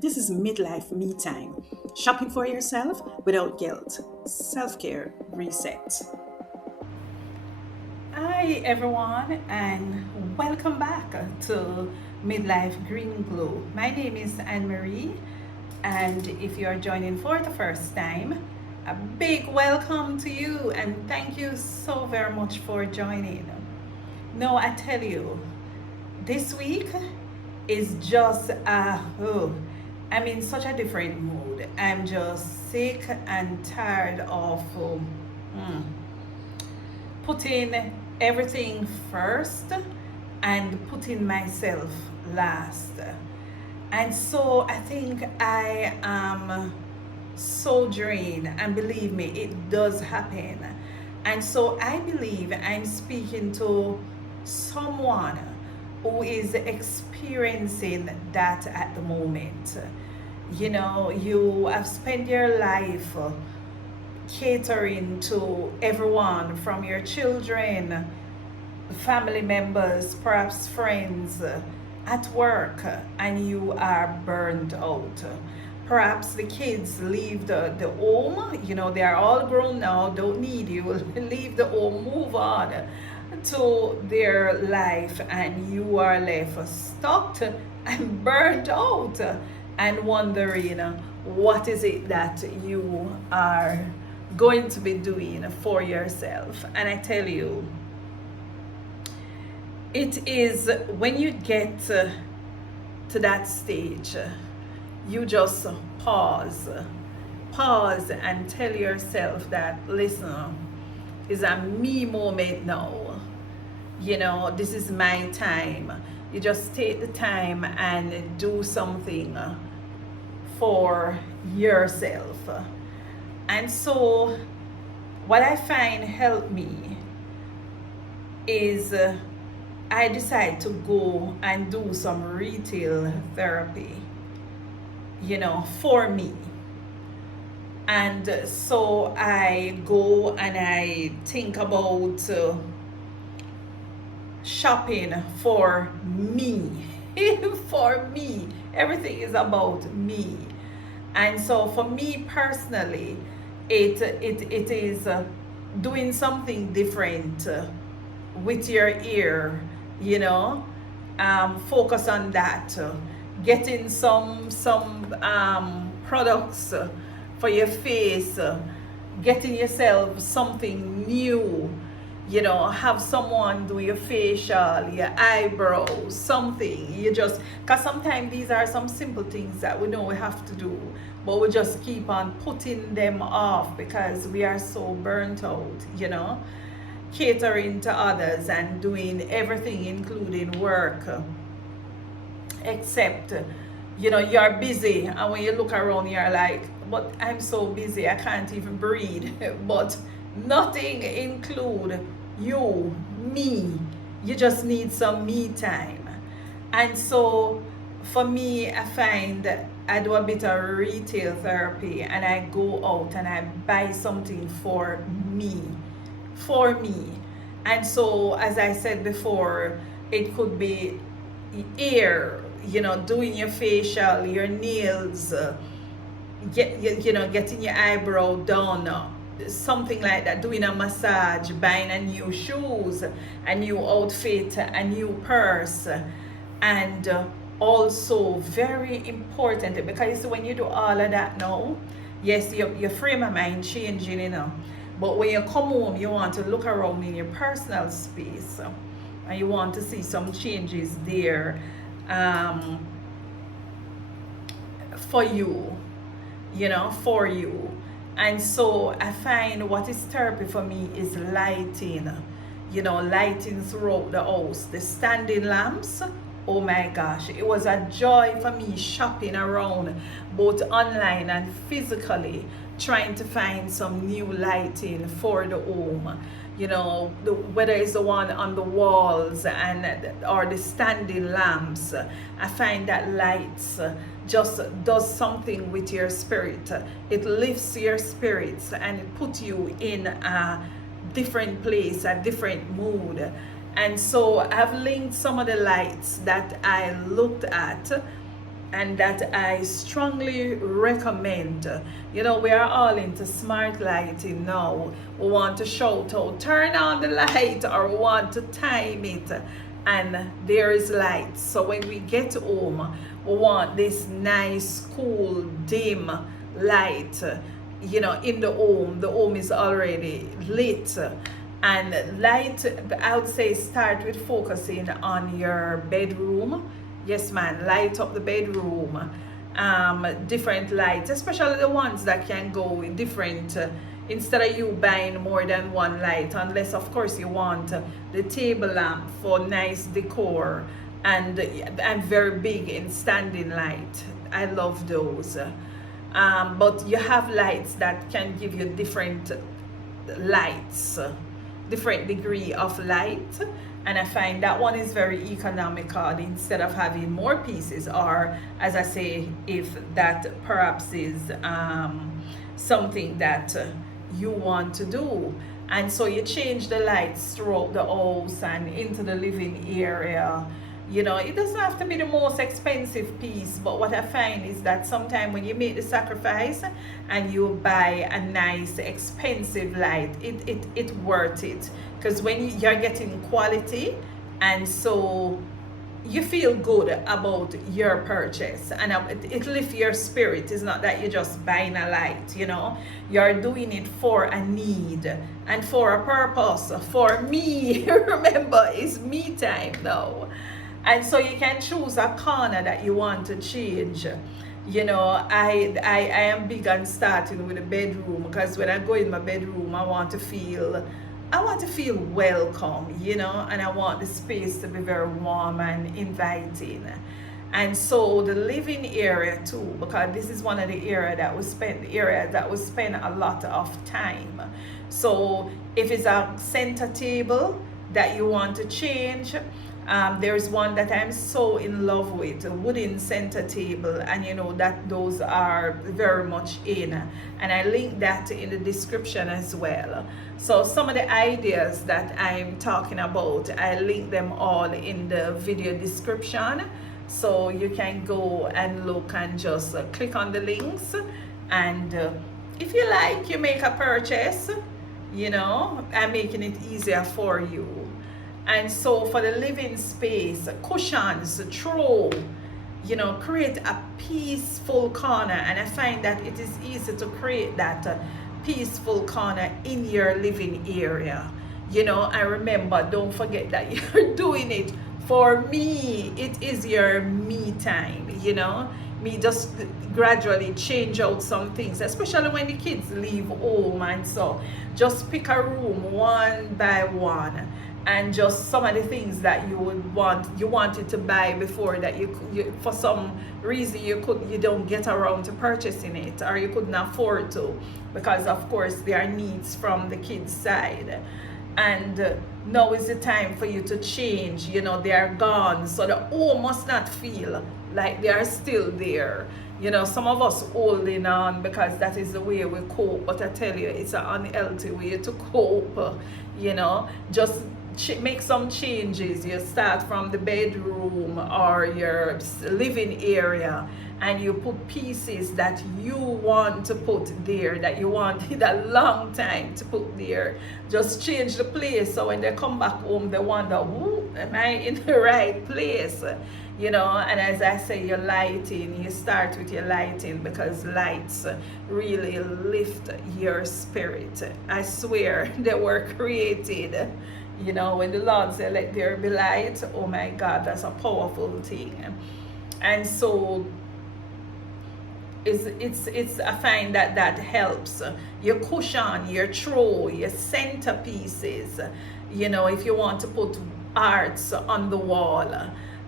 This is midlife me time. Shopping for yourself without guilt. Self care reset. Hi, everyone, and welcome back to Midlife Green Glow. My name is Anne Marie, and if you are joining for the first time, a big welcome to you, and thank you so very much for joining. No, I tell you, this week is just I'm in such a different mood. I'm just sick and tired of putting everything first and putting myself last. And so I think I am so drained, and believe me, it does happen. And so I believe I'm speaking to someone who is experiencing that at the moment. You know, you have spent your life catering to everyone from your children, family members, perhaps friends, at work, and you are burned out. Perhaps the kids leave the home, you know, they are all grown now, don't need you, leave the home, move on to their life, and you are left stuck and burned out and wondering what is it that you are going to be doing for yourself. And I tell you, it is when you get to that stage, you just pause and tell yourself that, listen, it's a me moment now. You know, this is my time. You just take the time and do something for yourself. And so what I find helped me is I decide to go and do some retail therapy, you know, for me. And so I go and I think about shopping for me. For me. Everything is about me. And so for me personally, it is doing something different with your ear, you know. Focus on that. Getting some products for your face, getting yourself something new, you know, have someone do your facial, your eyebrows, something. You just, because sometimes these are some simple things that we know we have to do, but we just keep on putting them off because we are so burnt out, you know, catering to others and doing everything, including work, except, you know, you're busy, and when you look around you're like, but I'm so busy I can't even breathe. But nothing include you, me. You just need some me time. And so for me, I find I do a bit of retail therapy, and I go out and I buy something for me. For me. And so, as I said before, it could be hair, you know, doing your facial, your nails, getting your eyebrow done, something like that, doing a massage, buying a new shoes, a new outfit, a new purse. And also very important, because when you do all of that now, yes, your frame of mind changing, you know, but when you come home, you want to look around in your personal space, and you want to see some changes there, for you, you know, for you. And so I find what is therapy for me is lighting, you know, lighting throughout the house, the standing lamps. Oh my gosh, it was a joy for me shopping around, both online and physically, trying to find some new lighting for the home. You know, whether it's the one on the walls and or the standing lamps, I find that lights just does something with your spirit. It lifts your spirits and it puts you in a different place, a different mood. And so I've linked some of the lights that I looked at and that I strongly recommend. You know, we are all into smart lighting now. We want to shout out, turn on the light, or we want to time it, and there is light. So when we get home, we want this nice, cool, dim light, you know, in the home. The home is already lit. And light, I would say, start with focusing on your bedroom. Yes, man, light up the bedroom. Different lights, especially the ones that can go with different, instead of you buying more than one light, unless of course you want the table lamp for nice decor. And I'm very big in standing light. I love those. But you have lights that can give you different lights, different degree of light, and I find that one is very economical instead of having more pieces, or as I say, if that perhaps is something that you want to do. And so you change the lights throughout the house and into the living area. You know, it doesn't have to be the most expensive piece, but what I find is that sometimes when you make the sacrifice and you buy a nice expensive light, it worth it, because when you're getting quality, and so you feel good about your purchase, and it lifts your spirit. It's not that you're just buying a light, you know, you're doing it for a need and for a purpose. For me, remember, it's me time now. And so you can choose a corner that you want to change. You know, I am big on starting with the bedroom, because when I go in my bedroom, I want to feel welcome, you know, and I want the space to be very warm and inviting. And so the living area too, because this is one of the areas that we spend a lot of time. So if it's a center table that you want to change, there's one that I'm so in love with, a wooden center table, and you know that those are very much in, and I link that in the description as well. So some of the ideas that I'm talking about, I link them all in the video description, so you can go and look and just click on the links, and if you like, you make a purchase. You know, I'm making it easier for you. And so for the living space, cushions, throw, you know, create a peaceful corner. And I find that it is easy to create that peaceful corner in your living area. You know, I remember, don't forget that you're doing it for me. It is your me time, you know. Me just gradually change out some things, especially when the kids leave home. And so just pick a room one by one, and just some of the things that you wanted to buy before, that you for some reason you don't get around to purchasing it, or you couldn't afford to, because of course there are needs from the kids side. And now is the time for you to change. You know, they are gone, so the home must not feel like they are still there. You know, some of us holding on because that is the way we cope, but I tell you, it's an unhealthy way to cope. You know, just make some changes. You start from the bedroom or your living area, and you put pieces that you want to put there, that you wanted a long time to put there. Just change the place, so when they come back home, they wonder, am I in the right place? You know, and as I say, your lighting, you start with your lighting, because lights really lift your spirit. I swear they were created, you know, when the Lord said, let there be light, oh my God, that's a powerful thing. And so it's I find that helps. Your cushion, your throw, your centerpieces, you know, if you want to put arts on the wall.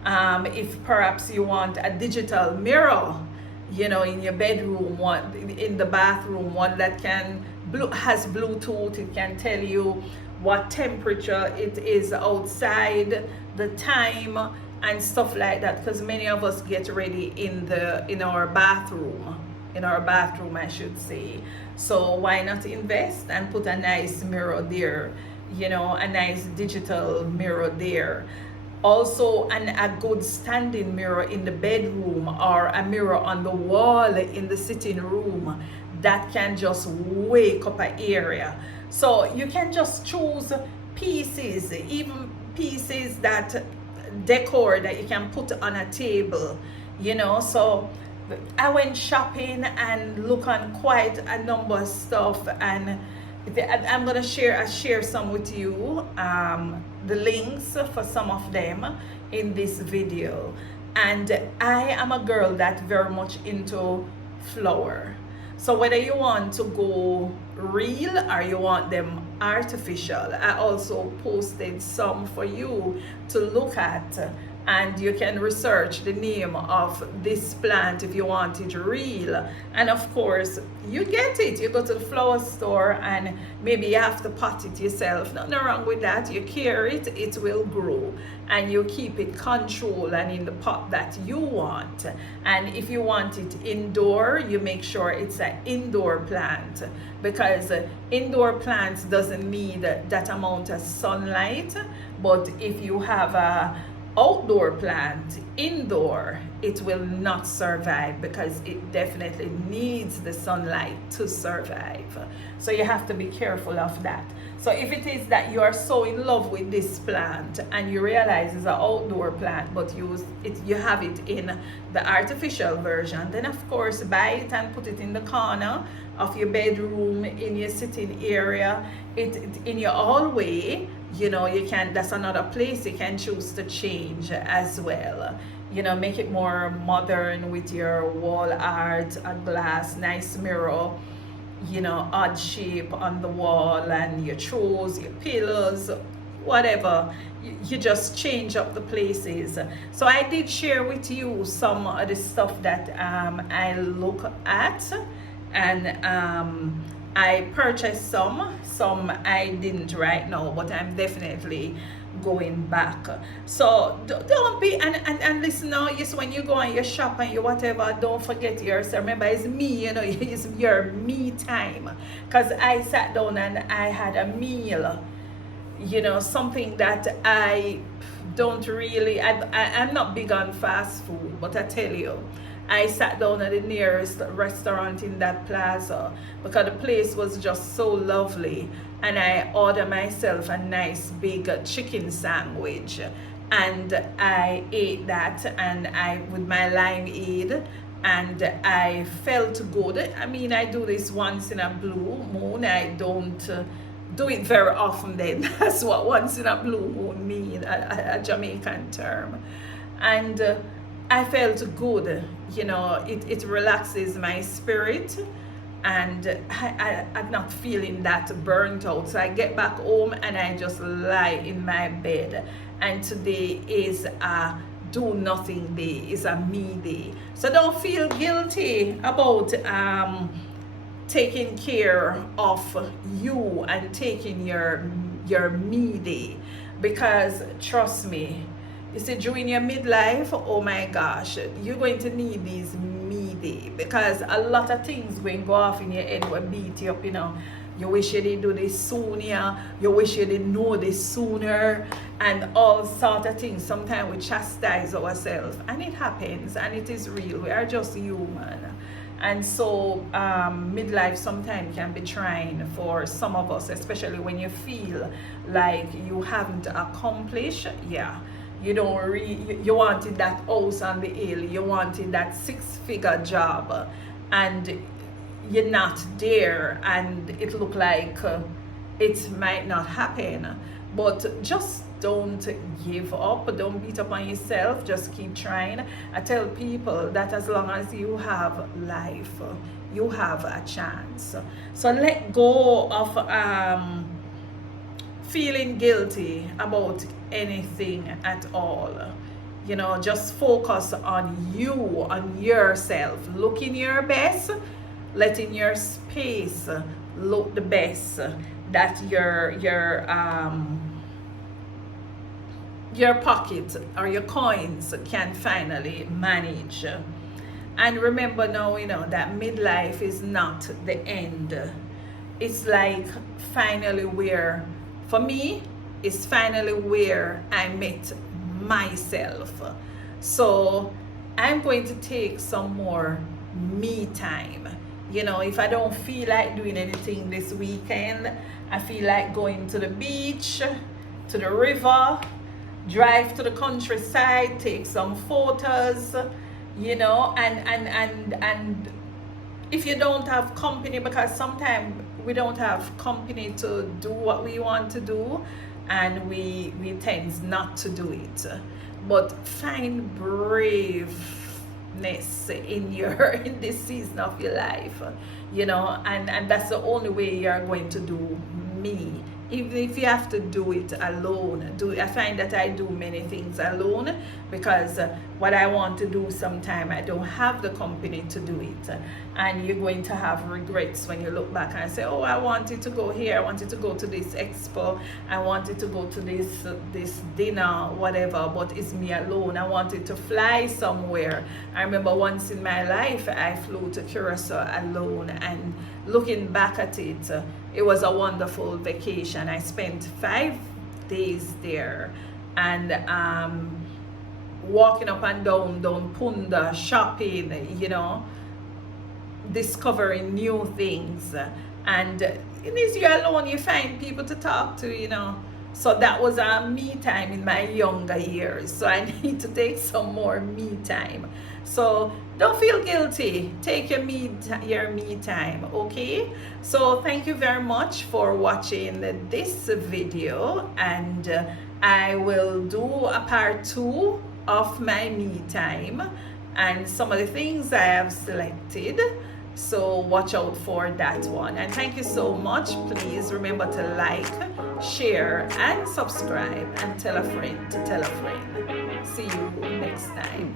If perhaps you want a digital mirror, you know, in your bedroom, one in the bathroom, one that has Bluetooth. It can tell you what temperature it is outside, the time, and stuff like that, because many of us get ready in our bathroom, I should say. So why not invest and put a nice mirror there, you know, a nice digital mirror there. Also, a good standing mirror in the bedroom or a mirror on the wall in the sitting room that can just wake up an area. So you can just choose pieces, even pieces that decor that you can put on a table, So I went shopping and look on quite a number of stuff, and I'm gonna share some with you, the links for some of them in this video. And I am a girl that very much into flower. So whether you want to go real or you want them artificial, I also posted some for you to look at, and you can research the name of this plant if you want it real. And of course, you get it. You go to the flower store and maybe you have to pot it yourself. Nothing wrong with that. You care it, it will grow, and you keep it controlled and in the pot that you want. And if you want it indoor, you make sure it's an indoor plant, because indoor plants doesn't need that amount of sunlight. But if you have a outdoor plant indoor, it will not survive, because it definitely needs the sunlight to survive. So you have to be careful of that. So if it is that you are so in love with this plant and you realize it's an outdoor plant, but you have it in the artificial version, then of course buy it and put it in the corner of your bedroom, in your sitting area, in your hallway. You can, that's another place you can choose to change as well. Make it more modern with your wall art, a glass, nice mirror, odd shape on the wall, and your throws, your pillows, whatever. You just change up the places. So I did share with you some of the stuff that I look at, and I purchased some I didn't right now, but I'm definitely going back. So don't be, and listen now, yes, when you go and you shop and you whatever, don't forget yourself. Remember, it's me, it's your me time. Because I sat down and I had a meal, something that I don't really, I'm not big on fast food, but I tell you, I sat down at the nearest restaurant in that plaza because the place was just so lovely, and I ordered myself a nice big chicken sandwich, and I ate that, and with my limeade, and I felt good. I mean, I do this once in a blue moon. I don't do it very often then. That's what once in a blue moon means, a Jamaican term. And I felt good, it relaxes my spirit, and I'm not feeling that burnt out. So I get back home and I just lie in my bed. And today is a do nothing day, is a me day. So don't feel guilty about taking care of you and taking your me day, because trust me, you see, during your midlife, oh my gosh, you're going to need these me day, because a lot of things going go off in your head will beat you up, You wish you didn't do this sooner, you wish you didn't know this sooner, and all sort of things. Sometimes we chastise ourselves, and it happens, and it is real. We are just human. And so midlife sometimes can be trying for some of us, especially when you feel like you haven't accomplished. You you wanted that house on the hill, you wanted that 6-figure job, and you're not there, and it look like it might not happen. But just don't give up, don't beat up on yourself, just keep trying. I tell people that as long as you have life, you have a chance. So let go of feeling guilty about anything at all. Just focus on you, on yourself, looking your best, letting your space look the best that your pocket or your coins can finally manage. And remember now, that midlife is not the end. It's like finally where, for me, it's finally where I met myself. So I'm going to take some more me time. You know, if I don't feel like doing anything this weekend, I feel like going to the beach, to the river, drive to the countryside, take some photos, you know, and if you don't have company, because sometimes we don't have company to do what we want to do, and we tend not to do it. But find braveness in your in this season of your life, you know, and that's the only way you're going to do me. Even if you have to do it alone, I find that I do many things alone, because what I want to do sometime I don't have the company to do it, and you're going to have regrets when you look back and say, oh, I wanted to go here, I wanted to go to this expo, I wanted to go to this dinner, whatever, but it's me alone. I wanted to fly somewhere. I remember once in my life I flew to Curacao alone, and looking back at it, it was a wonderful vacation. I spent 5 days there, and walking up and down Punda, shopping, you know, discovering new things. And it is you alone, you find people to talk to, you know. So that was a me time in my younger years. So I need to take some more me time. So don't feel guilty. Take your me time, okay? So thank you very much for watching this video, and I will do a part 2 of my me time and some of the things I have selected. So watch out for that one. And thank you so much. Please remember to like, share, and subscribe, and tell a friend to tell a friend. See you next time.